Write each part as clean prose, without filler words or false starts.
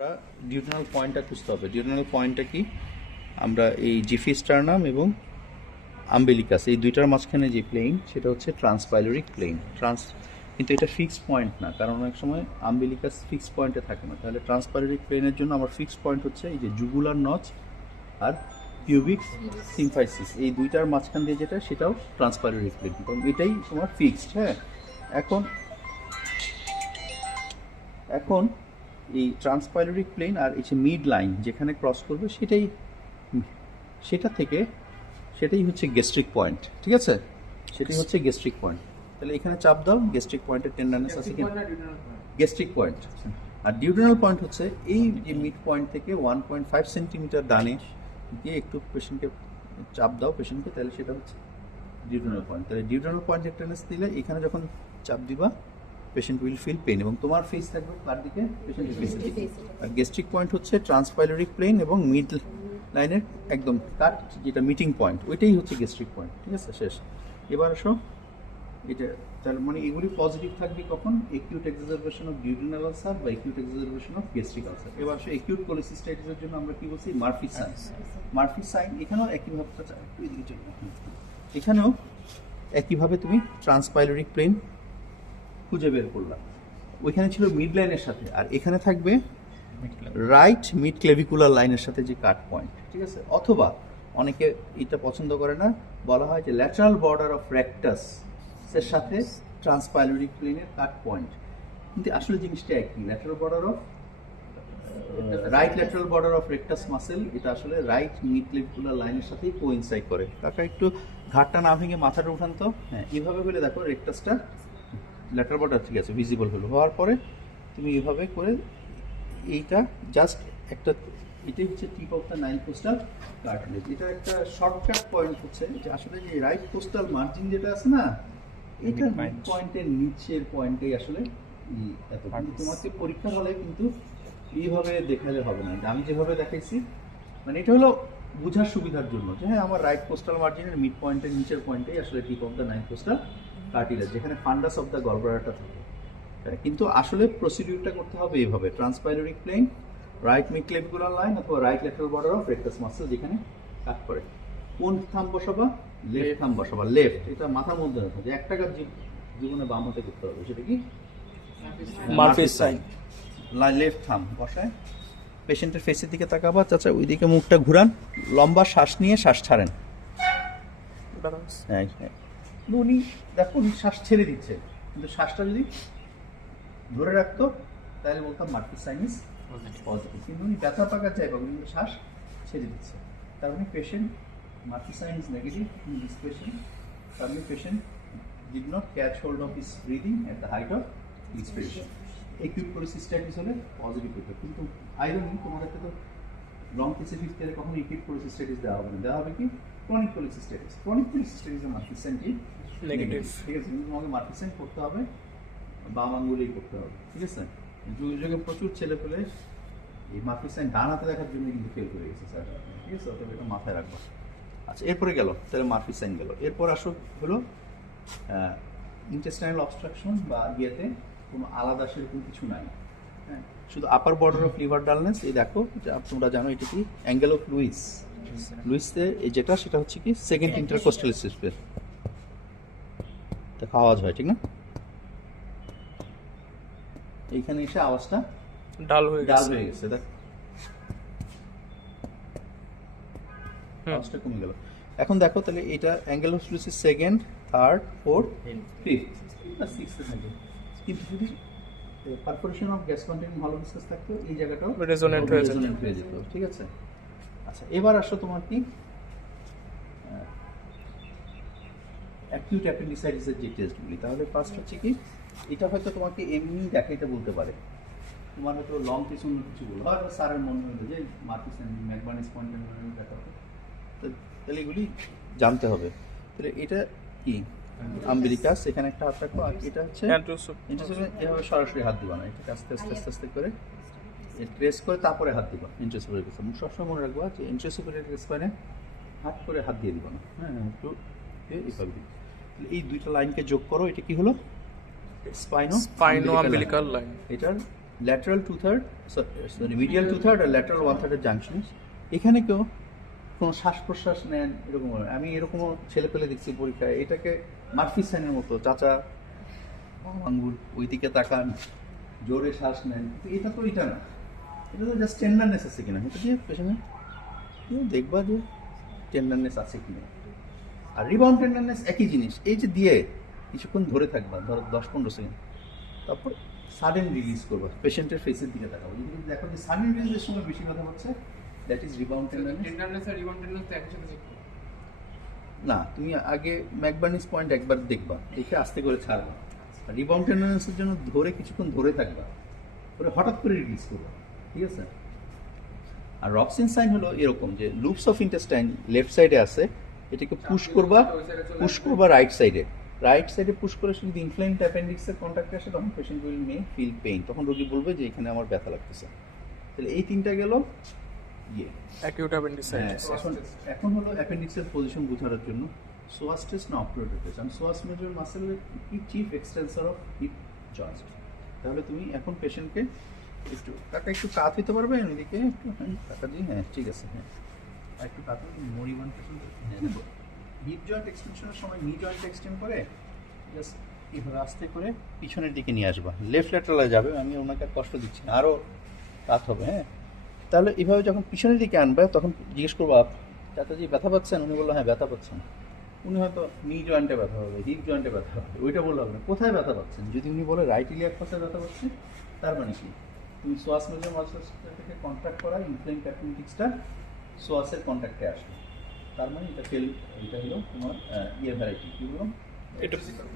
আমরা ডিউটেনাল পয়েন্টটা খুঁজতে হবে। ডিউটেনাল পয়েন্টটা কি? আমরা এই জিফি স্টারনাম এবং আম্বেলিকাস এই দুইটার মাঝখানে যে প্লেন সেটা হচ্ছে ট্রান্সপাইলোরিক প্লেন। কিন্তু এটা ফিক্সড পয়েন্ট না, কারণ অনেক সময় আম্বেলিকাস ফিক্সড পয়েন্টে থাকে না। তাহলে ট্রান্সপাইলোরিক প্লেনের জন্য আমার ফিক্সড পয়েন্ট হচ্ছে এই যে জুগুলার নচ আর পিউবিক সিম্ফাইসিস, এই দুইটার মাঝখান দিয়ে যেটা সেটাও ট্রান্সপাইলোরিক প্লেন, কারণ এটাই তোমার ফিক্সড। হ্যাঁ, এখন এই ট্রান্সপাইলোরিক প্লেন আর এই যে মিড লাইন যেখানে ক্রস করবে সেটাই হচ্ছে গ্যাস্ট্রিক পয়েন্ট। ঠিক আছে, সেটাই হচ্ছে গ্যাস্ট্রিক পয়েন্ট। তাহলে এখানে চাপ দাও, গ্যাস্ট্রিক পয়েন্টের টেন্ডারনেস আছে কি? Gastric point. আর ডিউটেনাল পয়েন্ট হচ্ছে এই যে মিড পয়েন্ট থেকে 1.5 সেন্টিমিটার ডানে গিয়ে একটু পেশেন্টকে চাপ দাও পেশেন্টকে, তাহলে সেটা হচ্ছে ডিউটেনাল পয়েন্ট। তাহলে ডিউটেনাল পয়েন্টের টেন্ডেন্স দিলে এখানে যখন চাপ দিবা পেশেন্ট উইল ফিল পেন, এবং তোমার ফেস থাকবে কার দিকে? পেশেন্টের ফেসের দিকে। আর গ্যাস্ট্রিক পয়েন্ট হচ্ছে ট্রান্সপাইলোরিক প্লেন এবং মিড লাইনের একদম কাট যেটা মিটিং পয়েন্ট, ওইটাই হচ্ছে গ্যাস্ট্রিক পয়েন্ট। ঠিক আছে, শেষ। এবার আসো, এটা তার মানে এগুলি পজিটিভ থাকবে কখন? একিউট এক্সাজারবেশন অফ ডিউটেনাল আলসার বা acute exacerbation of gastric ulcer. এবার আসো একিউট কোলিসিস্টাইটিসের জন্য আমরা কি বলছি? Murphy sign. মার্ফি সাইন এখানেও একইভাবে, এখানেও একইভাবে তুমি ট্রান্সপাইলোরিক প্লেন খুঁজে বের করলাম, ওইখানে ছিল মিড লাইনের সাথে, আর এখানে থাকবে রাইট মিড ক্লেভিকুলার লাইনের সাথে যে কাট পয়েন্ট। ঠিক আছে, অথবা অনেকে এটা পছন্দ করে না, বলা হয় যে ল্যাটারাল বর্ডার অফ রেক্টাস এর সাথে ট্রান্সপাইলোরিক প্লেনের কাট পয়েন্ট, কিন্তু আসলে জিনিসটা একই। Lateral border of right lateral border of rectus muscle, এটা আসলে রাইট মিড ক্লেভিকুলার লাইনের সাথেই কোইনসাইড করে। কাকা একটু ঘাটটা না ভেঙে মাথাটা উঠান তো। হ্যাঁ, এইভাবে হলে দেখো রেক্টাসটা ল্যাটারাল বর্ডার ঠিক আছে, ভিজিবল হলো। হওয়ার পরে তুমি এইভাবে করে এইটা জাস্ট একটা, এটাই হচ্ছে tip of the Nile coastal cartilage. এটা একটা শর্টকাট পয়েন্ট হচ্ছে যে আসলে যে রাইট কোস্টাল মার্জিন যেটা আছে না, এটা পয়েন্টের নিচের পয়েন্টেই আসলে এত। কিন্তু তোমাকে পরীক্ষা হলে কিন্তু এইভাবে দেখালে হবে না, আমি যেভাবে দেখাইছি, মানে এটা হলো বোঝার সুবিধার জন্য যে হ্যাঁ আমার রাইট কোস্টাল মার্জিনের মিড পয়েন্টের নিচের পয়েন্টেই আসলে tip of the Nile coastal cartilage, যেখানে ফান্ডাস অফ দ্য গলব্লাডারটা থাকে। কিন্তু আসলে প্রসিডিউরটা করতে হবে এইভাবে: ট্রান্সপাইলোরিক প্লেন, রাইট মিড ক্লেভিকুলার লাইন অথবা right lateral border of rectus muscle যেখানে কাট করে। কোন থাম বসাবা? লেফট থাম বসাবা। লেফট, এটা মাথার মধ্যে রাখো যে একটা কাজ জীবনে বাম হাতে করতে হবে, সেটা কি? Murphy's sign. লেফট থাম বসায় পেশেন্টের ফেসের দিকে তাকাবা, চাচা ওই দিকে মুখটা ঘুরান, লম্বা শ্বাস নিয়ে শ্বাস ছাড়েন। হ্যাঁ হ্যাঁ, উনি দেখো উনি শ্বাস ছেড়ে দিচ্ছে, কিন্তু শ্বাসটা যদি ধরে রাখতো তাহলে বলতাম মার্ফিস সাইন ইজ পজিটিভ। কিন্তু উনি ব্যথা পাকার চাই পাবেন, কিন্তু শ্বাস ছেড়ে দিচ্ছে, তার মানে patient Murphy's sign is negative in this patient. তার মানে patient did not catch hold of his breathing at the height of expiration. Acute cholecystitis হলে পজিটিভ হতো, কিন্তু আইরনি তোমাদেরকে তো লং স্পেসিফিক থেকে কখনো একিউট কোলিসিস্টাইটিস দেওয়া হবে না, দেওয়া হবে কি chronic cholecystitis. Chronic কোলিসিস্টাইটিসের Murphy's sign কি? নেগেটিভ। ঠিক আছে, কিন্তু তোমাকে মার্ফিস সাইন করতে হবে বাম আঙ্গুলেই করতে হবে। ঠিক আছে, যুগে যুগে প্রচুর ছেলে পেলে এই মার্ফিস সাইন ডান হাতে দেখার জন্য কিন্তু ফেল করে গেছে স্যার। ঠিক আছে, অতএব এটা মাথায় রাখবো। আচ্ছা, এরপরে গেল, তাহলে মার্ফিস সাইন গেল। এরপর আসো হলো ইন্টেস্টাইনাল অবস্ট্রাকশন বা ইয়েতে কোনো আলাদা সেরকম কিছু নাই। হ্যাঁ, শুধু upper border of liver dullness. এই দেখো তোমরা জানো এটা কি? অ্যাঙ্গেল অফ লুইসে এই যেটা, সেটা হচ্ছে কি সেকেন্ড ইন্টারকোস্টাল স্পেস। দেখো আওয়াজ হয়, ঠিক না? এইখানে এসে আওয়াজটা ডাল হয়ে গেছে, দেখ আওয়াজটা কমে গেল। এখন দেখো তাহলে এটা অ্যাঙ্গেল অফ লুইসের second, third, fourth, fifth, sixth থাকে। কিন্তু যদি পারফোরেশন অফ গ্যাস কন্টেইনিং হলো ডিসকাস থাকতো, এই জায়গাটাও রেজোনেন্ট হয়ে যেত। ঠিক আছে, আচ্ছা এবার আসো তোমার কি অ্যাকিউট অ্যাপেন্ডিসাইটিসের যে টেস্টগুলি। তাহলে ফার্স্ট হচ্ছে কি, এটা হয়তো তোমাকে এমনি দেখাইতে বলতে পারে, তোমার হয়তো লং কিছু অন্য কিছু বলবো, হয়তো স্যারের মনে হলো যে মার্ফিস ম্যাকবার্নিস পয়েন্টের দেখা হবে, তাহলে এগুলি জানতে হবে। তাহলে এটা কি আম্বিলিকাস, এখানে একটা হাত রাখো, আর এটা হচ্ছে এভাবে সরাসরি হাত দিবা না, এটাকে আস্তে আস্তে আস্তে আস্তে করে ট্রেস করে তারপরে হাত দিবা ইন্ট্রাসুপারিয়র কাছে। সবসময় মনে রাখবা যে ইন্ট্রাসুপারিয়র স্পাইনে হাত করে হাত দিয়ে দিবা না। হ্যাঁ, একটু এইভাবে দিই। তাহলে এই দুইটা লাইনকে যোগ করো, এটা কি হলো? স্পাইনো আম্বিলিকাল লাইন। এটার ল্যাটারাল 2/3 সরি মিডিয়াল 2/3 আর ল্যাটারাল 1/3 জাংশন। এখানে কেউ কোনো শ্বাস প্রশ্বাস নেন এরকম হয়। আমি এরকমও ছেলে পেলে দেখছি পরীক্ষায়, এটাকে মার্ফি সাইনের মতো চাচা আঙ্গুল ওই দিকে তাকান, জোরে শ্বাস নেন, কিন্তু এটা তো এটা না, এটা তো জাস্ট টেন্ডারনেস আছে কিনা এটা দিয়ে পেছনে দেখবা যে টেন্ডারনেস আছে কিনা। আর রিবাউন্ড টেন্ডারনেস একই জিনিস, এই যে দিয়ে কিছুক্ষণ ধরে থাকবা, ধরো 10-15 সেকেন্ড, তারপর সাডেন রিলিজ করবা, পেশেন্টের ফেসের দিকে তাকাবো। যদি দেখো যে সাডেন রিলিজের সময় বেশি কথা হচ্ছে, দ্যাট ইজ রিবাউন্ড টেন্ডারনেস। আর রিবাউন্ড টেন্ডারনেস তো একই সাথে চেক করো না, তুমি আগে ম্যাকবার্নিস পয়েন্ট একবার দেখবা, দেখে আস্তে করে ছাড়বা। রিবাউন্ড টেন্ডারনেসের জন্য ধরে কিছুক্ষণ ধরে থাকবা, ধরে হঠাৎ করে রিলিজ করবা, ঠিক আছে? আর রক্সিন সাইন হলো এরকম যে লুপস অফ ইন্টেস্টাইন লেফট সাইডে আছে, এটাকে পুশ করবা রাইট সাইডে পুশ করে যদি ইনফ্লেমড অ্যাপেন্ডিক্সের কন্ট্যাক্টে আসে, তখন patient will may feel pain, তখন রোগী বলবে যে এখানে আমার ব্যথা লাগতেছে। তাহলে এই তিনটা গেল অ্যাকিউট অ্যাপেন্ডিসাইটিস। এখন হলো অ্যাপেন্ডিক্সের পজিশন বোঝানোর জন্য সোয়াস টেস্ট না অপারেটর টেস্ট। আমি সোয়াস মেজর মাসেলের chief extensor of hip joint. তাহলে তুমি এখন পেশেন্টকে একটু কাকা একটু কাত হইতে পারবেন এদিকে একটু, হ্যাঁ কাকা জি, হ্যাঁ ঠিক আছে, হ্যাঁ আর একটু কাত মরিবান পেশেন্ট। হিপ জয়েন্ট এক্সটেনশনের সময় নি জয়েন্ট এক্সটেন্ড করে জাস্ট এভাবে আস্তে করে পিছনের দিকে নিয়ে আসবা, লেফট ল্যাটারালে যাবে। আমি ওনাকে আর কষ্ট দিচ্ছি না, আরও কাত হবে, হ্যাঁ। তাহলে এইভাবে যখন পিছনের দিকে আনবে, তখন জিজ্ঞেস করবো চাচাজি ব্যথা পাচ্ছেন? উনি বললো হ্যাঁ ব্যথা পাচ্ছেন। উনি হয়তো নি জয়েন্টে ব্যথা হবে, হিপ জয়েন্টে ব্যথা হবে, ওইটা বললে হবে না, কোথায় ব্যথা পাচ্ছেন। যদি উনি বলে রাইট ইলিয়াক পাশে ব্যথা পাচ্ছে, তার মানে কি তুমি সোয়াস মেজর মাসেলসটা থেকে কন্ট্রাক্ট করা ইনফ্লেমড অ্যাপেন্ডিক্সটা সোয়াসের কন্ট্যাক্টে আসবে, তার মানে এটা হলো তোমার ভ্যারাইটি, কি বললাম,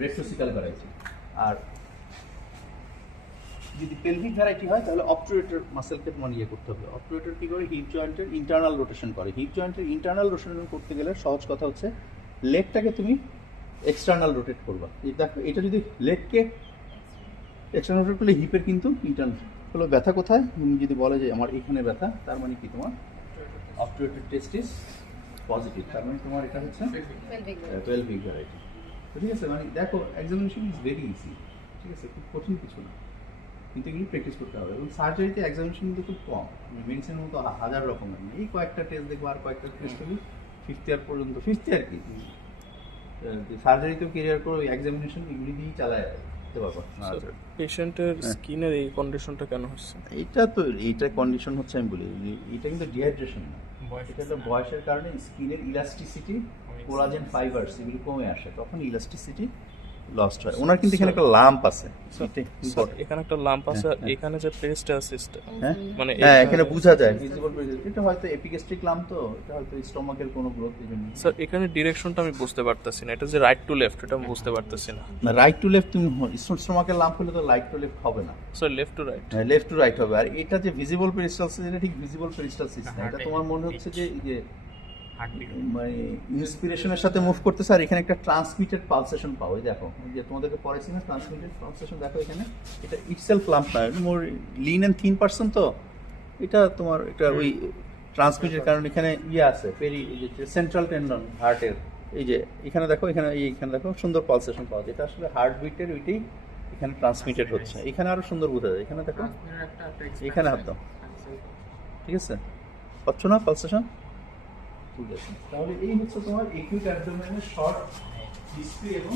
রেট্রোসিকাল ভ্যারাইটি। আর যদি পেলভিক ভ্যারাইটি হয়, তাহলে অবটুরেটর মাসেলকে তোমার করতে হবে। অবটুরেটর কী করে? হিপ জয়েন্টের ইন্টারনাল রোটেশন করে। হিপ জয়েন্টের ইন্টারনাল রোটেশন করতে গেলে সহজ কথা হচ্ছে লেগটাকে তুমি এক্সটার্নাল রোটেট করবা। দেখো এটা যদি লেগকে এক্সটার্নাল রোটেট করলে হিপের কিন্তু ইন্টারনাল হলো ব্যথা কোথায়। তুমি যদি বলে যে আমার এখানে ব্যথা, তার মানে কি তোমার অবটুরেটর টেস্ট ইজ পজিটিভ, তার মানে তোমার এটা হচ্ছে পেলভিক ভ্যারাইটি। ঠিক আছে, মানে দেখো এক্সামিনেশন ইজ ভেরি ইজি, ঠিক আছে, খুব কঠিন কিছু না, কিন্তু এগুলো প্র্যাকটিস করতে হবে। এবং সার্জারিতে এক্সামিনেশন কিন্তু খুব কম, মেডিসিনের মতো হাজার রকমের নেই, এই কয়েকটা টেস্ট দেখবো আর কয়েকটা টেস্ট হবে ফিফথ ইয়ার পর্যন্ত। ফিফথ ইয়ার কি সার্জারিতেও কেরিয়ার করে ওই এক্সামিনেশন এগুলি দিয়েই চালায় দিতে পারবো। পেশেন্টের স্কিনের এই কন্ডিশনটা কেন হচ্ছে? এইটা কন্ডিশন হচ্ছে, আমি বলি এটা কিন্তু ডিহাইড্রেশন না, এটা একটা বয়সের কারণে স্কিনের ইলাস্টিসিটি, কোলাজেন ফাইবারস এগুলি কমে আসে, তখন ইলাস্টিসিটি লস্ট হয়। ওনার কিন্তু এখানে একটা লাম্প আছে, এখানে একটা লাম্প আছে, আর এখানে যে পেরিস্টালসিস, মানে হ্যাঁ এখানে বোঝা যায় ভিজিবল পেরিস্টালসিস, এটা হয়তো এপিগ্যাস্ট্রিক লাম্প, তো এটা হয়তো স্টোমাকের কোনো গ্রোথ এর জন্য। স্যার এখানে ডিরেকশনটা আমি বুঝতে পারতেছি না, এটা যে রাইট টু লেফট এটা আমি বুঝতে পারতেছি না। না, রাইট টু লেফট তুমি স্টোমাকের লাম্প হলে তো রাইট টু লেফট হবে না, স্যার লেফট টু রাইট, হ্যাঁ লেফট টু রাইট হবে। আর এটা যে ভিজিবল পেরিস্টালসিস, এটা ঠিক ভিজিবল পেরিস্টালসিস না, এটা তোমার মনে হচ্ছে যে মানে ইন্সপিরেশনের সাথে মুভ করতেছে, আর এখানে একটা ট্রান্সমিটেড পালসেশন পাও। এই দেখো যে তোমাদেরকে পড়াইছি না, ট্রান্সমিটেড পালসেশন দেখো এখানে, এটা ইটসেলফ লাম্প না, মোর লিন এন্ড থিন পারসন, তো এটা তোমার এটা ওই ট্রান্সমিটের কারণে এখানে আছে সেন্ট্রাল টেন্ডন হার্টের, এই যে এখানে দেখো, এইখানে দেখো সুন্দর পালসেশন পাওয়া যায়, এটা আসলে হার্টবিটের ওইটাই এখানে ট্রান্সমিটেড হচ্ছে। এখানে আরো সুন্দর বোঝা যায়, এখানে দেখো, এখানে হাত দাও, ঠিক আছে, পাচ্ছ না পালসেশন? ঠিক আছে, তাহলে এই হচ্ছে তোমার একিউট অ্যাবডোমেনের শর্ট হিস্ট্রি এবং